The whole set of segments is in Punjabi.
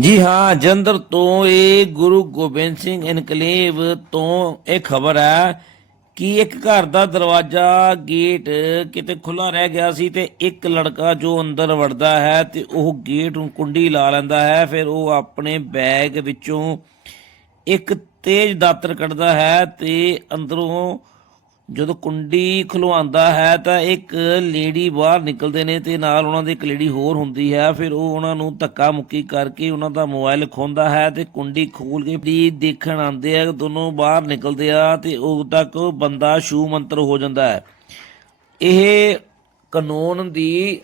ਜੀ ਹਾਂ, ਜੰਦਰ ਤੋਂ ਇਹ ਗੁਰੂ ਗੋਬਿੰਦ ਸਿੰਘ ਇਨਕਲੇਵ ਤੋਂ ਇਹ ਖਬਰ ਹੈ ਕਿ ਇੱਕ ਘਰ ਦਾ ਦਰਵਾਜ਼ਾ ਗੇਟ ਕਿਤੇ ਖੁੱਲਾ ਰਹਿ ਗਿਆ ਸੀ ਤੇ ਇੱਕ ਲੜਕਾ ਜੋ ਅੰਦਰ ਵੜਦਾ ਹੈ ਤੇ ਉਹ ਗੇਟ ਨੂੰ ਕੁੰਡੀ ਲਾ ਲੈਂਦਾ ਹੈ, ਫਿਰ ਉਹ ਆਪਣੇ ਬੈਗ ਵਿੱਚੋਂ ਇੱਕ ਤੇਜ਼ ਦਾਤਰ ਕੱਢਦਾ ਹੈ ਤੇ ਅੰਦਰੋਂ ਜਦੋਂ ਕੁੰਡੀ ਖੁਲਵਾਉਂਦਾ ਹੈ ਤਾਂ ਇੱਕ ਲੇਡੀ ਬਾਹਰ ਨਿਕਲਦੇ ਨੇ ਤੇ ਨਾਲ ਉਹਨਾਂ ਦੀ ਇੱਕ ਲੇਡੀ ਹੋਰ ਹੁੰਦੀ ਹੈ। ਫਿਰ ਉਹ ਉਹਨਾਂ ਨੂੰ ਧੱਕਾ ਮੁੱਕੀ ਕਰਕੇ ਉਹਨਾਂ ਦਾ ਮੋਬਾਈਲ ਖੋਂਦਾ ਹੈ ਤੇ ਕੁੰਡੀ ਖੋਲ ਕੇ ਵੀ ਦੇਖਣ ਆਉਂਦੇ ਆ, ਦੋਨੋਂ ਬਾਹਰ ਨਿਕਲਦੇ ਆ ਤੇ ਉਦੋਂ ਤੱਕ ਬੰਦਾ ਸ਼ੂ ਮੰਤਰ ਹੋ ਜਾਂਦਾ ਹੈ। ਇਹ ਕਾਨੂੰਨ ਦੀ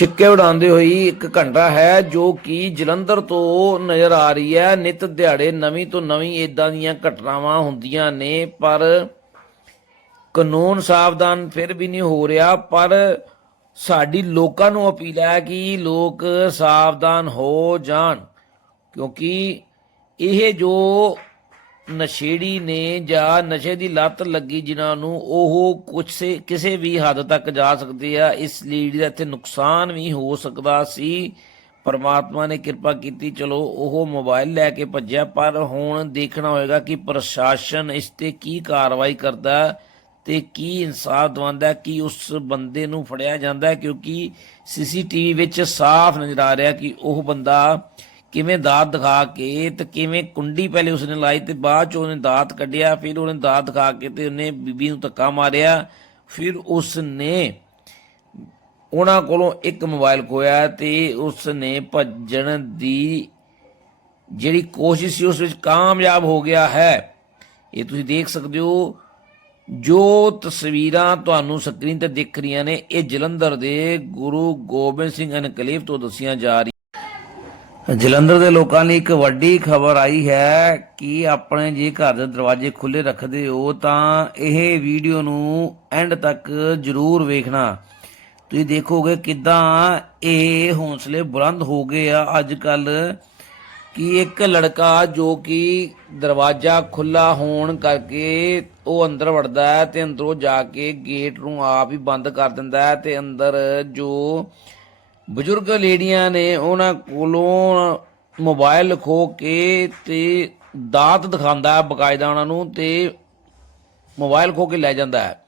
ਛਿੱਕੇ ਉਡਾਉਂਦੇ ਹੋਈ ਇੱਕ ਘੰਟਾ ਹੈ, ਜੋ ਕਿ ਜਲੰਧਰ ਤੋਂ ਨਜ਼ਰ ਆ ਰਹੀ ਹੈ। ਨਿਤ ਦਿਹਾੜੇ ਨਵੀਂ ਤੋਂ ਨਵੀਂ ਇਦਾਂ ਦੀਆਂ ਘਟਨਾਵਾਂ ਹੁੰਦੀਆਂ ਨੇ, ਪਰ ਕਾਨੂੰਨ ਸਾਵਧਾਨ ਫਿਰ ਵੀ ਨਹੀਂ ਹੋ ਰਿਹਾ। ਪਰ ਸਾਡੀ ਲੋਕਾਂ ਨੂੰ ਅਪੀਲ ਹੈ ਕਿ ਲੋਕ ਸਾਵਧਾਨ ਹੋ ਜਾਣ, ਕਿਉਂਕਿ ਇਹ ਜੋ ਨਸ਼ੇੜੀ ਨੇ ਜਾਂ ਨਸ਼ੇ ਦੀ ਲੱਤ ਲੱਗੀ ਜਿਨ੍ਹਾਂ ਨੂੰ ਉਹ ਕੁਛ ਕਿਸੇ ਵੀ ਹੱਦ ਤੱਕ ਜਾ ਸਕਦੇ ਆ, ਇਸ ਲੇਡੀ ਦਾ ਇੱਥੇ ਨੁਕਸਾਨ ਵੀ ਹੋ ਸਕਦਾ ਸੀ। ਪਰਮਾਤਮਾ ਨੇ ਕਿਰਪਾ ਕੀਤੀ, ਚਲੋ ਉਹ ਮੋਬਾਈਲ ਲੈ ਕੇ ਭੱਜਿਆ, ਪਰ ਹੁਣ ਦੇਖਣਾ ਹੋਏਗਾ ਕਿ ਪ੍ਰਸ਼ਾਸਨ ਇਸ ਤੇ ਕੀ ਕਾਰਵਾਈ ਕਰਦਾ ਹੈ ਤੇ ਕੀ ਇਨਸਾਫ ਦਵਾਉਂਦਾ ਹੈ ਕਿ ਉਸ ਬੰਦੇ ਨੂੰ ਫੜਿਆ ਜਾਂਦਾ ਹੈ ਕਿਉਂਕਿ ਸੀਸੀਟੀਵੀ ਵਿੱਚ ਸਾਫ਼ ਨਜ਼ਰ ਆ ਰਿਹਾ ਕਿ ਉਹ ਬੰਦਾ ਕਿਵੇਂ ਦਾਤ ਦਿਖਾ ਕੇ ਤੇ ਕਿਵੇਂ ਕੁੰਡੀ ਪਹਿਲੇ ਉਸਨੇ ਲਾਈ ਤੇ ਬਾਅਦ ਚ ਉਹਨੇ ਦਾਤ ਕੱਢਿਆ, ਫਿਰ ਉਹਨੇ ਦਾਤ ਦਿਖਾ ਕੇ ਤੇ ਉਹਨੇ ਬੀਬੀ ਨੂੰ ਧੱਕਾ ਮਾਰਿਆ। ਫਿਰ ਉਸਨੇ ਉਹਨਾਂ ਕੋਲੋਂ ਇੱਕ ਮੋਬਾਈਲ ਖੋਇਆ ਤੇ ਉਸਨੇ ਭੱਜਣ ਦੀ ਜਿਹੜੀ ਕੋਸ਼ਿਸ਼ ਸੀ ਉਸ ਵਿੱਚ ਕਾਮਯਾਬ ਹੋ ਗਿਆ ਹੈ। ਇਹ ਤੁਸੀਂ ਦੇਖ ਸਕਦੇ ਹੋ, ਜੋ ਤਸਵੀਰਾਂ ਤੁਹਾਨੂੰ ਸਕਰੀਨ ਤੇ ਦਿਖ ਰਹੀਆਂ ਨੇ, ਇਹ ਜਲੰਧਰ ਦੇ ਗੁਰੂ ਗੋਬਿੰਦ ਸਿੰਘ ਐਨਕਲੇਵ ਤੋਂ ਦੱਸੀਆਂ ਜਾ ਰਹੀਆਂ ਜਲੰਧਰ ਦੇ ਲੋਕਾਂ ਲਈ ਇੱਕ ਵੱਡੀ ਖਬਰ ਆਈ ਹੈ ਕਿ ਆਪਣੇ ਜੇ ਘਰ ਦੇ ਦਰਵਾਜ਼ੇ ਖੁੱਲੇ ਰੱਖਦੇ ਹੋ ਤਾਂ ਇਹ ਵੀਡੀਓ ਨੂੰ ਐਂਡ ਤੱਕ ਜ਼ਰੂਰ ਵੇਖਣਾ। ਤੁਸੀਂ ਦੇਖੋਗੇ ਕਿਦਾਂ ਇਹ ਹੌਸਲੇ ਬੁਲੰਦ ਹੋ ਗਏ ਆ। ਅੱਜ ਕੱਲ ਕਿ ਇੱਕ ਲੜਕਾ ਜੋ ਕਿ ਦਰਵਾਜ਼ਾ ਖੁੱਲਾ ਹੋਣ ਕਰਕੇ ਉਹ ਅੰਦਰ ਵੜਦਾ ਹੈ ਤੇ ਅੰਦਰੋਂ ਜਾ ਕੇ ਗੇਟ ਨੂੰ ਆਪ ਹੀ ਬੰਦ ਕਰ ਦਿੰਦਾ ਹੈ ਤੇ ਅੰਦਰ ਜੋ ਬਜ਼ੁਰਗ ਲੇਡੀਆਂ ਨੇ ਉਹਨਾਂ ਕੋਲੋਂ ਮੋਬਾਈਲ ਖੋ ਕੇ ਤੇ ਦਾਤ ਦਿਖਾਉਂਦਾ ਹੈ ਬਕਾਇਦਾ ਉਹਨਾਂ ਨੂੰ ਤੇ ਮੋਬਾਈਲ ਖੋ ਕੇ ਲੈ ਜਾਂਦਾ ਹੈ।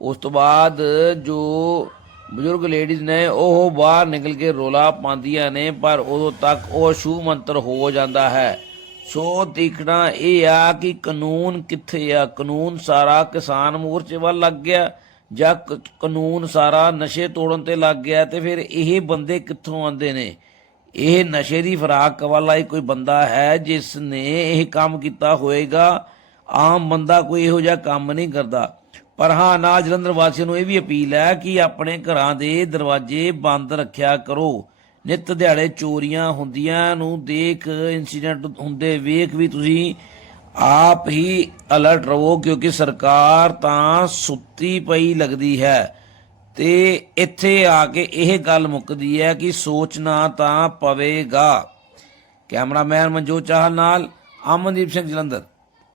ਉਸ ਤੋਂ ਬਾਅਦ ਜੋ ਬਜ਼ੁਰਗ ਲੇਡੀਜ਼ ਨੇ ਉਹ ਬਾਹਰ ਨਿਕਲ ਕੇ ਰੋਲਾ ਪਾਉਂਦੀਆਂ ਨੇ, ਪਰ ਉਦੋਂ ਤੱਕ ਉਹ ਸ਼ੂ ਮੰਤਰ ਹੋ ਜਾਂਦਾ ਹੈ। ਸੋ ਦੇਖਣਾ ਇਹ ਆ ਕਿ ਕਾਨੂੰਨ ਕਿੱਥੇ ਆ? ਕਾਨੂੰਨ ਸਾਰਾ ਕਿਸਾਨ ਮੋਰਚੇ ਵੱਲ ਲੱਗ ਗਿਆ। ਜਾਂ ਕ- ਕਾਨੂੰਨ ਸਾਰਾ ਨਸ਼ੇ ਤੋੜਨ ਤੇ ਲੱਗ ਗਿਆ ਤੇ ਫਿਰ ਇਹ ਬੰਦੇ ਕਿੱਥੋਂ ਆਉਂਦੇ ਨੇ? ਇਹ ਨਸ਼ੇ ਦੀ ਫਰਾਕ ਵਾਲਾ ਹੀ ਕੋਈ ਬੰਦਾ ਹੈ ਜਿਸ ਨੇ ਇਹ ਕੰਮ ਕੀਤਾ ਹੋਏਗਾ। ਆਮ ਬੰਦਾ ਕੋਈ ਇਹੋ ਜਿਹਾ ਕੰਮ ਨਹੀਂ ਕਰਦਾ। ਪਰ ਹਾਂ ਨਾ ਜਲੰਧਰ ਵਾਸੀਆਂ ਨੂੰ ਇਹ ਵੀ ਅਪੀਲ ਹੈ ਕਿ ਆਪਣੇ ਘਰਾਂ ਦੇ ਦਰਵਾਜ਼ੇ ਬੰਦ ਰੱਖਿਆ ਕਰੋ। ਨਿਤ ਦਿਹਾੜੇ ਚੋਰੀਆਂ ਹੁੰਦੀਆਂ ਨੂੰ ਦੇਖ ਇਨਸੀਡੈਂਟ ਹੁੰਦੇ ਵੇਖ ਵੀ ਤੁਸੀਂ ਆਪ ਹੀ ਅਲਰਟ ਰਹੋ ਕਿਉਂਕਿ ਸਰਕਾਰ ਤਾਂ ਸੁੱਤੀ ਪਈ ਲੱਗਦੀ ਹੈ। ਤੇ ਇੱਥੇ ਆ ਕੇ ਇਹ ਗੱਲ ਮੁੱਕਦੀ ਹੈ ਕਿ ਸੋਚਣਾ ਤਾਂ ਪਵੇਗਾ। ਕੈਮਰਾਮੈਨ ਮਨਜੋਤ ਚਾਹਲ ਨਾਲ ਅਮਨਦੀਪ ਸਿੰਘ ਜਲੰਧਰ।